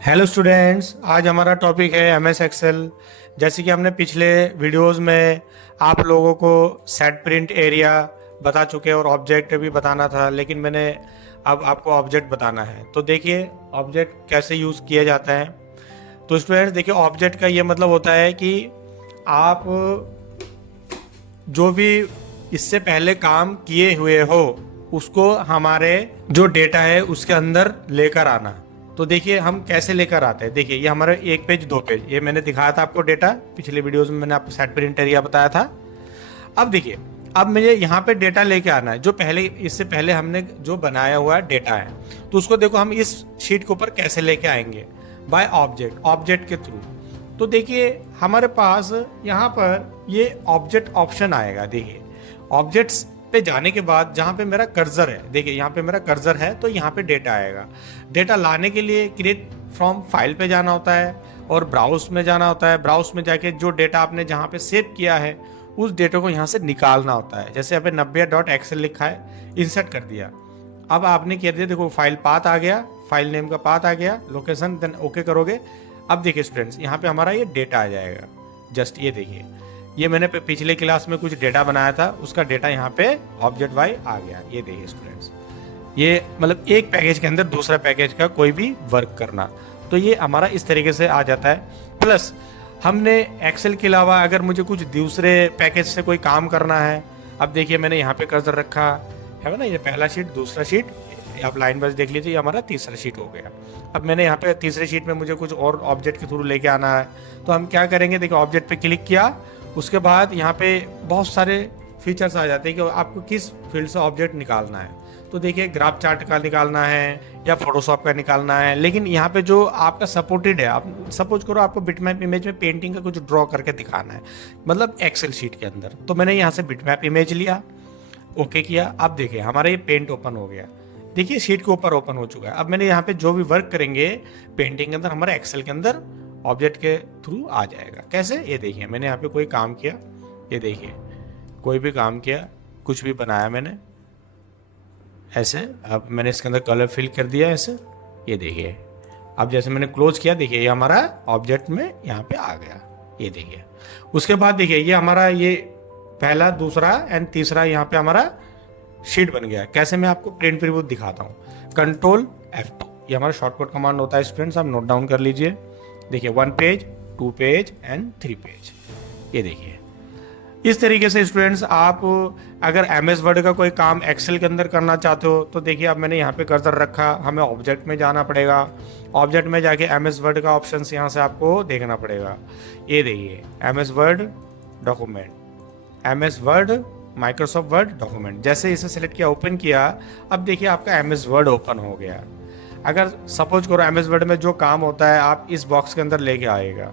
Hello students, आज हमारा topic है एमएस एक्सेल। जैसे कि हमने पिछले वीडियोस में आप लोगों को सेट प्रिंट एरिया बता चुके और ऑब्जेक्ट भी बताना था, लेकिन मैंने अब आपको ऑब्जेक्ट बताना है। तो देखिए ऑब्जेक्ट कैसे यूज़ किया जाता है। तो स्टूडेंट्स देखिए, ऑब्जेक्ट का ये मतलब होता है कि आप जो भी इससे पहले काम किए हुए हो उसको हमारे जो डेटा है उसके अंदर लेकर आना। तो देखिए हम कैसे लेकर आते हैं। देखिए ये हमारा एक पेज दो पेज, ये मैंने दिखाया था आपको डेटा पिछले वीडियोस में, मैंने आपको सेट प्रिंट एरिया बताया था। अब देखिए, अब मुझे यहाँ पे डेटा लेके आना है जो पहले, इससे पहले हमने जो बनाया हुआ डेटा है, तो उसको देखो हम इस शीट के ऊपर कैसे लेके आएंगे, बाय ऑब्जेक्ट के थ्रू। तो देखिए हमारे पास यहाँ पर ये ऑब्जेक्ट ऑप्शन आएगा। देखिए ऑब्जेक्ट्स पे जाने के बाद जहाँ पे मेरा कर्सर है, देखिए यहाँ पे मेरा कर्सर है, तो यहाँ पे डेटा आएगा। डेटा लाने के लिए क्रिएट फ्रॉम फाइल पे जाना होता है और ब्राउज में जाना होता है। ब्राउज में जाके जो डेटा आपने जहाँ पे सेव किया है उस डेटा को यहाँ से निकालना होता है। जैसे यहाँ पे 90.xl लिखा है, इंसर्ट कर दिया। अब आपने क्या दिया, देखो फाइल पाथ आ गया, फाइल नेम का पाथ आ गया, लोकेशन, देन ओके करोगे। अब देखिए स्टूडेंट्स, यहाँ पे हमारा ये डेटा आ जाएगा। जस्ट ये देखिए, ये मैंने पिछले क्लास में कुछ डेटा बनाया था, उसका डेटा यहाँ पे ऑब्जेक्ट वाई आ गया। ये देखिए स्टूडेंट्स, ये मतलब एक पैकेज के अंदर दूसरा पैकेज का कोई भी वर्क करना, तो ये हमारा इस तरीके से आ जाता है। प्लस हमने एक्सेल के अलावा अगर मुझे कुछ दूसरे पैकेज से कोई काम करना है, अब देखिए मैंने यहाँ पे कर्सर रखा है ना, ये पहला शीट, दूसरा शीट, आप लाइन वाइज देख लीजिए, ये हमारा तीसरा शीट हो गया। अब मैंने यहाँ पे तीसरे शीट में मुझे कुछ और ऑब्जेक्ट के थ्रू लेके आना है, तो हम क्या करेंगे, देखिए ऑब्जेक्ट पे क्लिक किया, उसके बाद यहाँ पे बहुत सारे फीचर्स आ जाते हैं कि आपको किस फील्ड से ऑब्जेक्ट निकालना है। तो देखिए ग्राफ चार्ट का निकालना है या फोटोशॉप का निकालना है, लेकिन यहाँ पे जो आपका सपोर्टेड है, आप सपोज करो आपको बिटमैप इमेज में पेंटिंग का कुछ ड्रॉ करके दिखाना है, मतलब एक्सेल शीट के अंदर, तो मैंने यहाँ से बिटमैप इमेज लिया, ओके किया। अब देखिए हमारा ये पेंट ओपन हो गया, देखिए शीट के ऊपर ओपन हो चुका है। अब मैंने यहाँ पे जो भी वर्क करेंगे पेंटिंग के अंदर, हमारे एक्सेल के अंदर ऑब्जेक्ट के थ्रू आ जाएगा। कैसे, ये देखिए मैंने यहाँ पे कोई काम किया, ये देखिए कोई भी काम किया, कुछ भी बनाया मैंने ऐसे, अब मैंने इसके अंदर कलर फिल कर दिया ऐसे, ये देखिए। अब जैसे मैंने क्लोज किया, देखिए ये हमारा ऑब्जेक्ट में यहाँ पे आ गया, ये देखिए। उसके बाद देखिए ये हमारा ये पहला, दूसरा एंड तीसरा यहाँ पे हमारा शीट बन गया। कैसे, मैं आपको प्रिंट प्रीव्यू दिखाता हूँ। कंट्रोल F2, ये हमारा शॉर्टकट कमांड होता है स्टूडेंट्स, आप नोट डाउन कर लीजिए। देखिए 1 पेज, 2 पेज एंड 3 पेज, ये देखिए। इस तरीके से स्टूडेंट्स आप अगर एमएस वर्ड का कोई काम एक्सेल के अंदर करना चाहते हो, तो देखिए अब मैंने यहाँ पे कर्सर रखा, हमें ऑब्जेक्ट में जाना पड़ेगा। ऑब्जेक्ट में जाके एमएस वर्ड का ऑप्शन यहाँ से आपको देखना पड़ेगा। ये देखिए MS word document, MS word Microsoft word document, जैसे इसे सिलेक्ट किया, ओपन किया, अब देखिए आपका एमएस वर्ड ओपन हो गया। अगर सपोज करो एमएस वर्ड में जो काम होता है आप इस बॉक्स के अंदर लेके आएगा,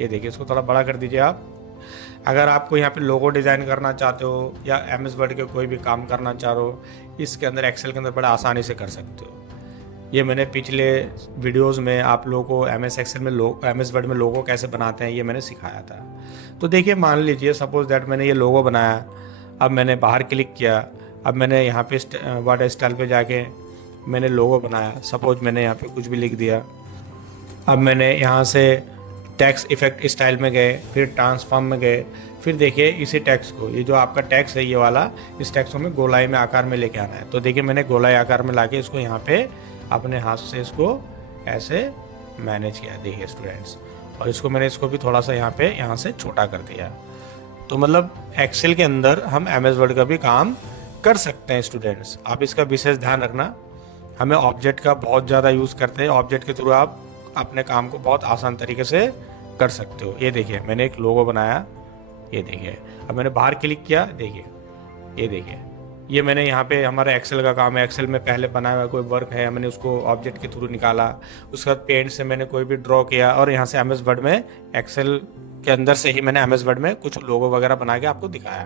ये देखिए, इसको थोड़ा बड़ा कर दीजिए आप। अगर आपको यहाँ पे लोगो डिज़ाइन करना चाहते हो या एमएस वर्ड के कोई भी काम करना चाह रहे हो, इसके अंदर एक्सेल के अंदर बड़ा आसानी से कर सकते हो। ये मैंने पिछले वीडियोस में आप लोगों को एमएस एक्सेल में एमएस वर्ड में लोगो कैसे बनाते हैं ये मैंने सिखाया था। तो देखिए मान लीजिए सपोज दैट मैंने ये लोगो बनाया, अब मैंने बाहर क्लिक किया, अब मैंने यहाँ पे वर्ड स्टाइल पे जाके मैंने लोगो बनाया, सपोज मैंने यहाँ पे कुछ भी लिख दिया। अब मैंने यहाँ से टेक्स्ट इफेक्ट स्टाइल में गए, फिर ट्रांसफॉर्म में गए, फिर देखिए इसी टेक्स्ट को, ये जो आपका टेक्स्ट है ये वाला, इस टेक्स्ट को हमें गोलाई में आकार में लेके आना है। तो देखिए मैंने गोलाई आकार में लाके इसको यहाँ पे अपने हाथ से इसको ऐसे मैनेज किया, देखिए स्टूडेंट्स, और इसको मैंने इसको भी थोड़ा सा यहाँ से छोटा कर दिया। तो मतलब एक्सेल के अंदर हम एमएस वर्ड का भी काम कर सकते हैं स्टूडेंट्स। आप इसका विशेष ध्यान रखना, हमें ऑब्जेक्ट का बहुत ज़्यादा यूज़ करते हैं, ऑब्जेक्ट के थ्रू आप अपने काम को बहुत आसान तरीके से कर सकते हो। ये देखिए मैंने एक लोगो बनाया, ये देखिए। अब मैंने बाहर क्लिक किया, देखिए ये देखिए, ये मैंने यहाँ पे हमारा एक्सेल का काम है, एक्सेल में पहले बनाया हुआ कोई वर्क है, मैंने उसको ऑब्जेक्ट के थ्रू निकाला, उसके बाद पेंट से मैंने कोई भी ड्रॉ किया, और यहाँ से एमएस वर्ड में, एक्सेल के अंदर से ही मैंने एमएस वर्ड में कुछ लोगो वगैरह बना के आपको दिखाया।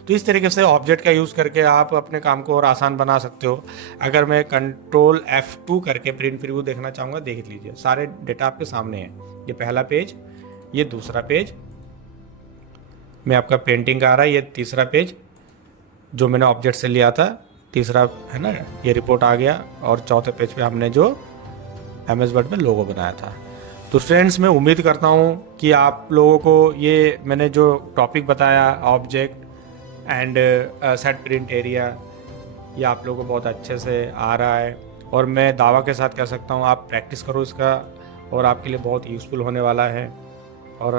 तो इस तरीके से ऑब्जेक्ट का यूज़ करके आप अपने काम को और आसान बना सकते हो। अगर मैं कंट्रोल F2 करके प्रिंट प्रीव्यू देखना चाहूँगा, देख लीजिए सारे डेटा आपके सामने है। ये पहला पेज, ये दूसरा पेज में आपका पेंटिंग का आ रहा है, ये तीसरा पेज जो मैंने ऑब्जेक्ट से लिया था, तीसरा है ना, ये रिपोर्ट आ गया, और चौथे पेज पे हमने जो MS वर्ड में लोगो बनाया था। तो फ्रेंड्स, मैं उम्मीद करता हूँ कि आप लोगों को ये मैंने जो टॉपिक बताया, object and set print area, ये आप लोगों को बहुत अच्छे से आ रहा है। और मैं दावा के साथ कह सकता हूँ, आप प्रैक्टिस करो इसका और आपके लिए बहुत यूज़फुल होने वाला है। और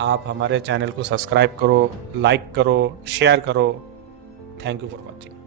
आप हमारे चैनल को सब्सक्राइब करो, लाइक करो, शेयर करो। Thank you for watching.